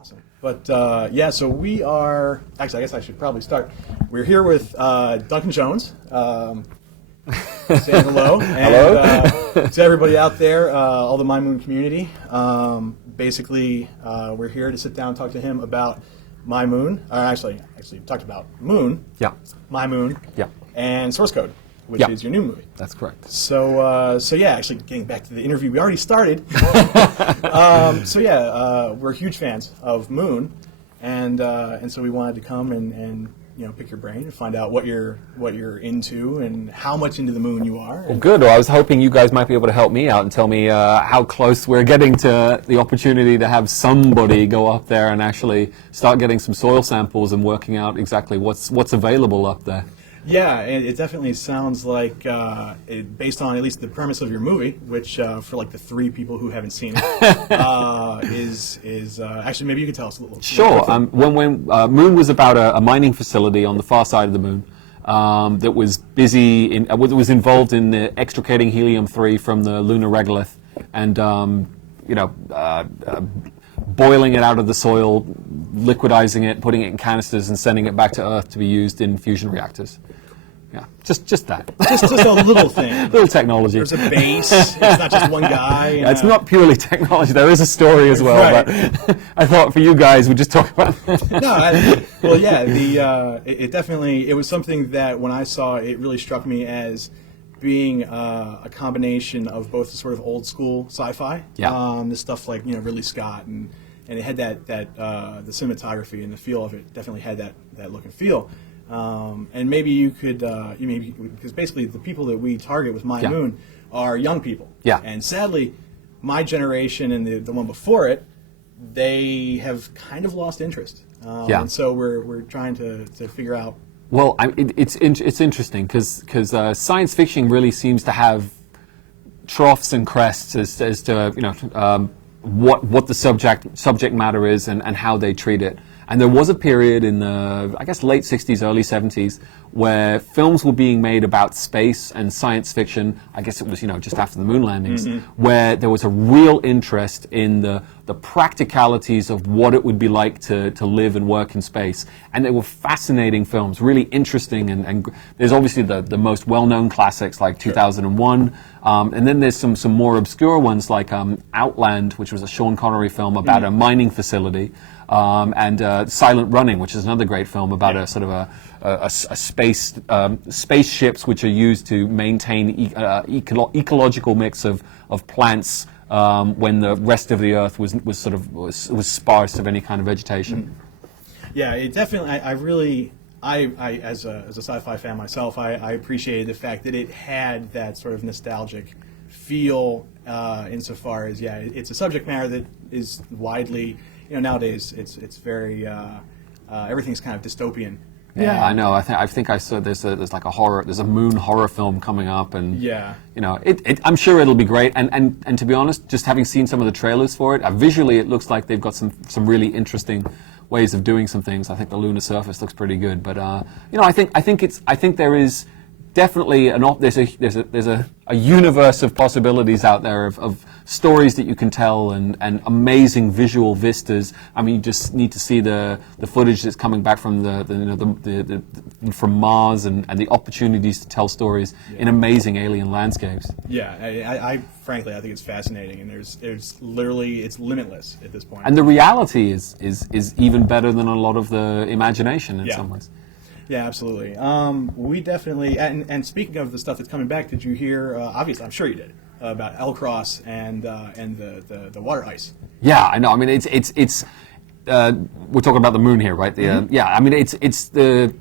Awesome. But yeah, so we are, actually, I guess I should probably start. We're here with Duncan Jones. Saying hello. Hello. To everybody out there, all the MyMoon community. Basically, we're here to sit down and talk to him about MyMoon. Actually, talked about Moon. Yeah. MyMoon. Yeah. And Source Code, which is your new movie. That's correct. So yeah, actually, getting back to the interview, we already started. So yeah, we're huge fans of Moon, and so we wanted to come and pick your brain and find out what you're into and how much into the Moon you are. Well, good. Well, I was hoping you guys might be able to help me out and tell me how close we're getting to the opportunity to have somebody go up there and actually start getting some soil samples and working out exactly what's available up there. Yeah, it definitely sounds like, based on at least the premise of your movie, which for like the 3 people who haven't seen it, is actually, maybe you could tell us a little. Sure. When Moon was about a mining facility on the far side of the Moon that was busy was involved in extricating helium-3 from the lunar regolith and boiling it out of the soil, liquidizing it, putting it in canisters, and sending it back to Earth to be used in fusion reactors. Yeah, just that. Just a little thing. Little technology. There's a base. It's not just one guy. Yeah, it's not purely technology. There is a story as well. Right. But I thought for you guys, we'd just talk about No, well, yeah. It definitely, it was something that when I saw it, really struck me as being a combination of both the sort of old school sci-fi, the stuff like Ridley Scott, and it had that the cinematography and the feel of it definitely had that look and feel. And maybe you could, because basically the people that we target with MyMoon are young people. Yeah. And sadly, my generation and the one before it, they have kind of lost interest. And so we're trying to figure out. Well, it's interesting because science fiction really seems to have troughs and crests as to what the subject matter is and how they treat it. And there was a period in the, I guess, late 60s, early 70s, where films were being made about space and science fiction. I guess it was, just after the moon landings, where there was a real interest in the practicalities of what it would be like to live and work in space. And they were fascinating films, really interesting. And there's obviously the most well-known classics like 2001. And then there's some more obscure ones like Outland, which was a Sean Connery film about a mining facility. And Silent Running, which is another great film about a sort of a spaceships which are used to maintain ecological mix of plants when the rest of the Earth was sparse of any kind of vegetation. Yeah, it definitely. I as a sci-fi fan myself, I appreciated the fact that it had that sort of nostalgic feel insofar as it's a subject matter that is widely. Nowadays it's very everything's kind of dystopian. Yeah, I know. I think I saw there's like there's a moon horror film coming up, and I'm sure it'll be great. And to be honest, just having seen some of the trailers for it, visually it looks like they've got some really interesting ways of doing some things. I think the lunar surface looks pretty good, but I think there is definitely there's a universe of possibilities out there of stories that you can tell and amazing visual vistas. I mean, you just need to see the footage that's coming back from from Mars and the opportunities to tell stories in amazing alien landscapes. Yeah, I frankly I think it's fascinating, and there's literally it's limitless at this point. And the reality is even better than a lot of the imagination in some ways. Yeah, absolutely. We definitely, and speaking of the stuff that's coming back, did you hear? Obviously, I'm sure you did about L-Cross and the water ice. Yeah, I know. I mean, it's we're talking about the moon here, right? I mean, it's the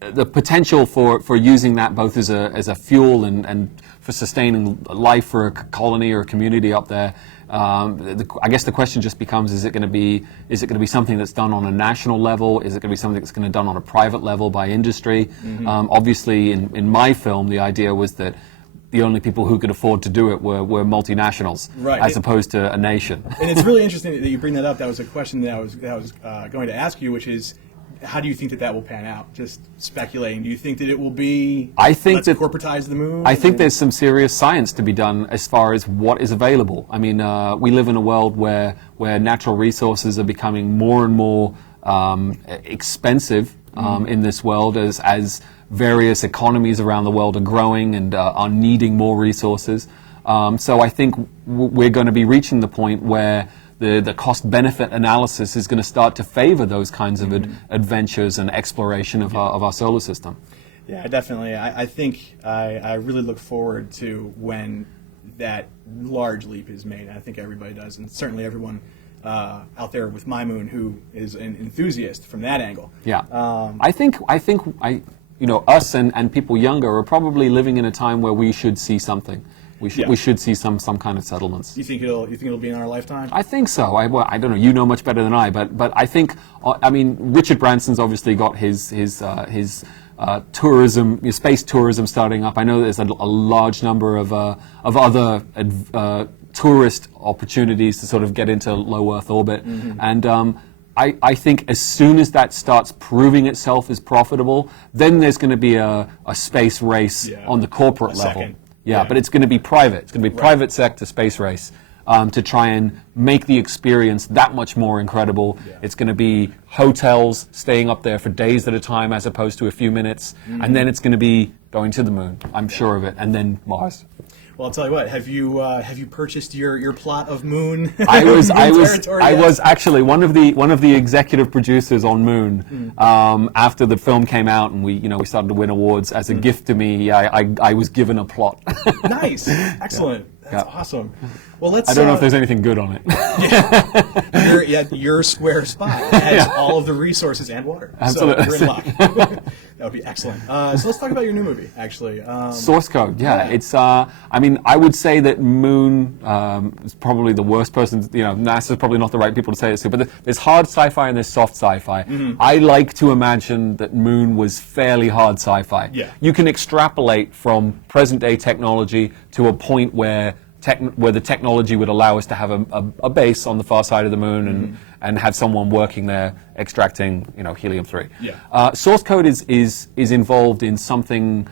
potential for using that both as a fuel and for sustaining life for a colony or a community up there. I guess the question just becomes: is it going to be something that's done on a national level? Is it going to be something that's going to be done on a private level by industry? Obviously, in my film, the idea was that the only people who could afford to do it were multinationals, as opposed to a nation. And it's really interesting that you bring that up. That was a question that I was going to ask you, which is, how do you think that will pan out? Just speculating. Do you think that it will be? I think let's corporatize the moon. I think there's some serious science to be done as far as what is available. I mean, we live in a world where natural resources are becoming more and more expensive in this world as various economies around the world are growing and are needing more resources. So I think we're going to be reaching the point where the cost-benefit analysis is going to start to favor those kinds of adventures and exploration of our solar system. Yeah, definitely. I think I really look forward to when that large leap is made. I think everybody does, and certainly everyone out there with MyMoon who is an enthusiast from that angle. Yeah, I think us and people younger are probably living in a time where we should see something. We should see some kind of settlements. You think it'll be in our lifetime? I think so. I don't know. You know much better than I, but I think Richard Branson's obviously got his tourism, space tourism starting up. I know there's a large number of other tourist opportunities to sort of get into low Earth orbit, and I think as soon as that starts proving itself as profitable, then there's going to be a space race on the corporate level. Yeah, but it's going to be private. It's going to be private sector space race to try and make the experience that much more incredible. Yeah. It's going to be hotels staying up there for days at a time as opposed to a few minutes. And then it's going to be going to the moon, I'm sure of it, and then Mars. Well, I'll tell you what. Have you purchased your plot of Moon? I was actually one of the executive producers on Moon. After the film came out and we started to win awards, as a gift to me, I was given a plot. Nice, excellent. That's awesome. Well, let's. I don't know if there's anything good on it. Your square spot has all of the resources and water. Absolutely. So you're in luck. That would be excellent. So let's talk about your new movie, actually. Source Code. Yeah, it's. I would say that Moon is probably the worst person. NASA's probably not the right people to say this to, but there's hard sci-fi and there's soft sci-fi. I like to imagine that Moon was fairly hard sci-fi. Yeah. You can extrapolate from present-day technology to a point where the technology would allow us to have a base on the far side of the moon and have someone working there extracting helium-3. Yeah. Source Code is involved in something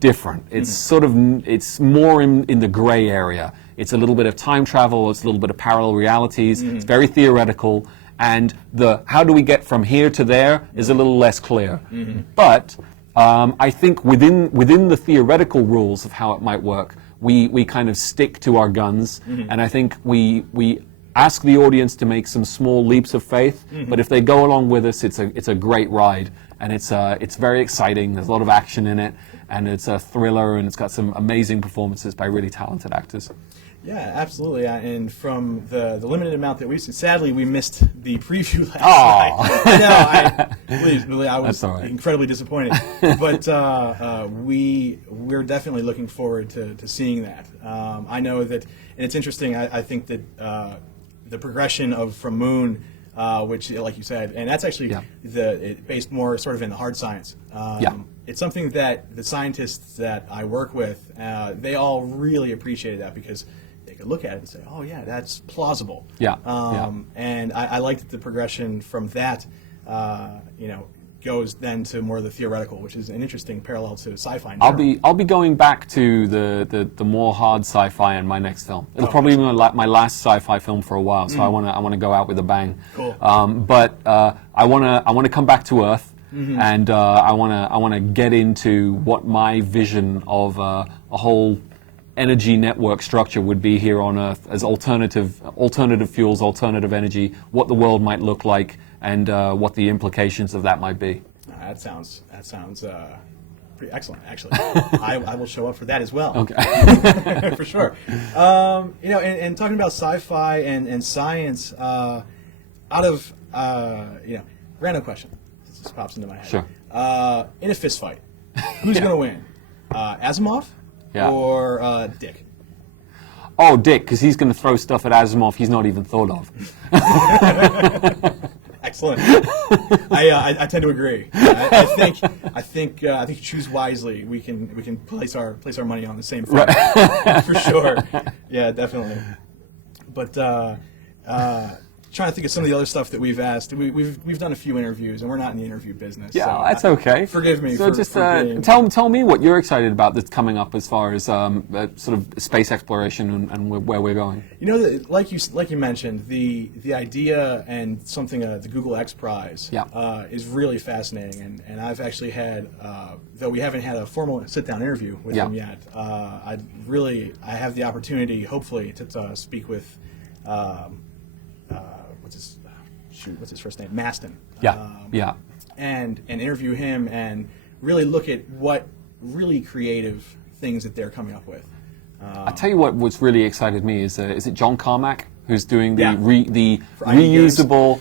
different. It's it's more in the gray area. It's a little bit of time travel. It's a little bit of parallel realities. It's very theoretical, and the how do we get from here to there is a little less clear. But I think within the theoretical rules of how it might work, we kind of stick to our guns, and I think we ask the audience to make some small leaps of faith. But if they go along with us, it's a great ride, and it's very exciting. There's a lot of action in it, and it's a thriller, and it's got some amazing performances by really talented actors. Yeah, absolutely. And from the limited amount that we've seen, sadly, we missed the preview last night. No, I was incredibly disappointed. But we're definitely looking forward to seeing that. I know that, and it's interesting. I think that the progression from Moon, which, like you said, and that's actually based more sort of in the hard science. It's something that the scientists that I work with, they all really appreciated that because they could look at it and say, "Oh yeah, that's plausible." And I like that the progression from that, goes then to more of the theoretical, which is an interesting parallel to sci-fi. I'll be going back to the more hard sci-fi in my next film. It'll probably be my last sci-fi film for a while, so I want to go out with a bang. Cool. But I want to come back to Earth. And I want to get into what my vision of a whole energy network structure would be here on Earth as alternative fuels, alternative energy, what the world might look like, and what the implications of that might be. That sounds pretty excellent, actually. I will show up for that as well. Okay. For sure. And talking about sci-fi and science, out of random question. This just pops into my head. Sure. In a fist fight, who's going to win? Asimov or Dick? Oh, Dick, because he's going to throw stuff at Asimov he's not even thought of. Excellent. I tend to agree. I think you choose wisely. We can place our money on the same front, right. For sure. Yeah, definitely. But trying to think of some of the other stuff that we've asked. We've done a few interviews, and we're not in the interview business. Yeah, so that's okay. Forgive me. So just tell me what you're excited about that's coming up as far as sort of space exploration and where we're going. You know, like you mentioned, the idea and something the Google X Prize is really fascinating, and I've actually had, though we haven't had a formal sit-down interview with him yet, I have the opportunity, hopefully, to speak with. What's his first name? Maston. And interview him and really look at what really creative things that they're coming up with. I'll tell you what's really excited me is it John Carmack who's doing the reusable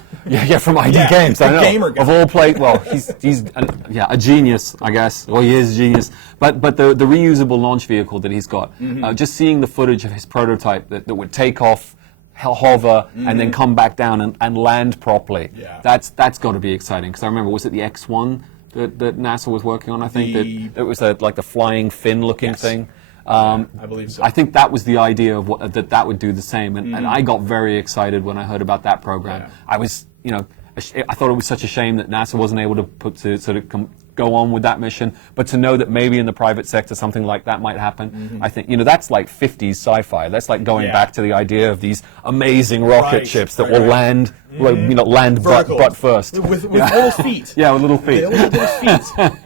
from ID Games. I know gamer guy. Of all well he's a genius, I guess. Well, he is a genius. But the reusable launch vehicle that he's got, just seeing the footage of his prototype that would take off, hover, and then come back down and land properly. That's got to be exciting, because I remember, was it the X1 that NASA was working on? I think that it was like the flying fin looking thing. I believe so. I think that was the idea of that would do the same, and I got very excited when I heard about that program. I was, I thought it was such a shame that NASA wasn't able to go on with that mission, but to know that maybe in the private sector something like that might happen, I think, that's like 50s sci-fi. That's like going back to the idea of these amazing rocket ships that will land, land butt first. With little feet. Yeah, with little feet. Little feet.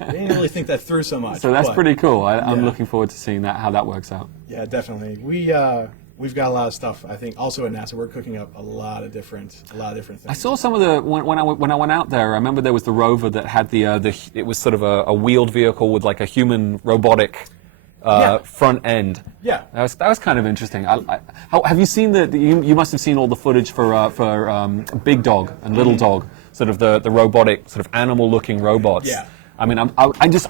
They didn't really think that through so much. So that's pretty cool. I'm looking forward to seeing how that works out. Yeah, definitely. We've got a lot of stuff. I think also at NASA we're cooking up a lot of different things. I saw some of the when I went out there. I remember there was the rover that had it was sort of a wheeled vehicle with like a human robotic front end. Yeah, that was kind of interesting. Have you seen you must have seen all the footage for Big Dog and Little Dog, sort of the robotic sort of animal looking robots. Yeah. I mean,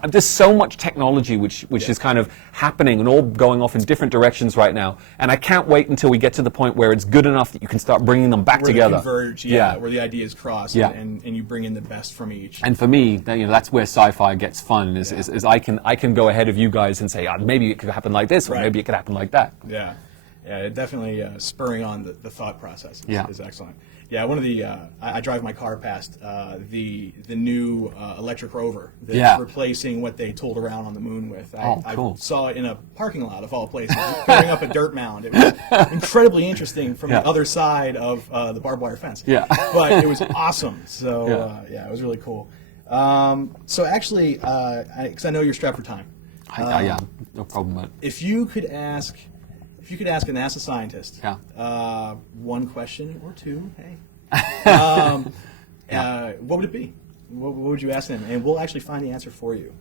there's so much technology which is kind of happening and all going off in different directions right now, and I can't wait until we get to the point where it's good enough that you can start bringing them back together. They converge, where the ideas cross, and you bring in the best from each. And for me, that's where sci-fi gets fun. Is I can go ahead of you guys and say, maybe it could happen like this, or maybe it could happen like that. Yeah, definitely spurring on the thought process is excellent. Yeah, one of the I drive my car past the new electric rover that's replacing what they tooled around on the moon with. Cool. I saw it in a parking lot of all places, going up a dirt mound. It was incredibly interesting from the other side of the barbed wire fence. Yeah, but it was awesome. So it was really cool. So actually, because I know you're strapped for time. No problem. But if you could ask a NASA scientist one question or two, what would it be? What would you ask them? And we'll actually find the answer for you,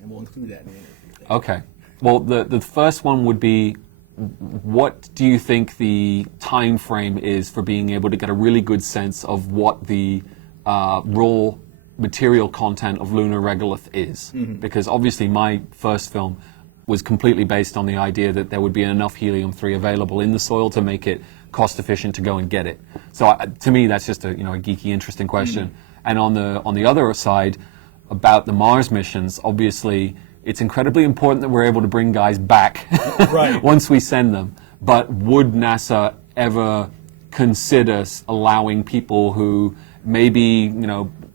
and we'll include that in the interview. Okay. Well, the first one would be, what do you think the time frame is for being able to get a really good sense of what the raw material content of lunar regolith is? Because obviously my first film was completely based on the idea that there would be enough helium-3 available in the soil to make it cost-efficient to go and get it. So to me, that's just a geeky, interesting question. And on the other side, about the Mars missions, obviously, it's incredibly important that we're able to bring guys back once we send them. But would NASA ever consider allowing people who maybe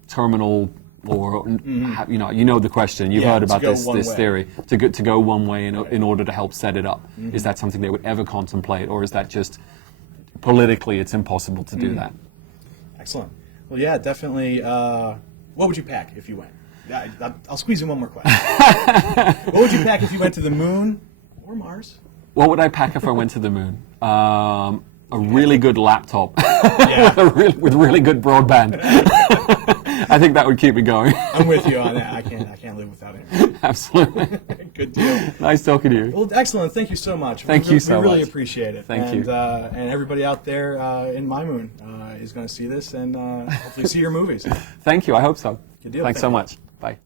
terminal, or the question, you've heard about this theory, to go one way in order to help set it up? Is that something they would ever contemplate, or is that just politically it's impossible to do that? Excellent. Well, yeah, definitely. What would you pack if you went? I'll squeeze in one more question. What would you pack if you went to the moon or Mars? What would I pack if I went to the moon? A really good laptop with really good broadband. I think that would keep me going. I'm with you on that. I can't live without it. Absolutely. Good deal. Nice talking to you. Well, excellent. Thank you so much. Thank you so much. We really appreciate it. Thank you. And everybody out there in MyMoon is going to see this and hopefully see your movies. Thank you. I hope so. Good deal. Thanks so much. Bye.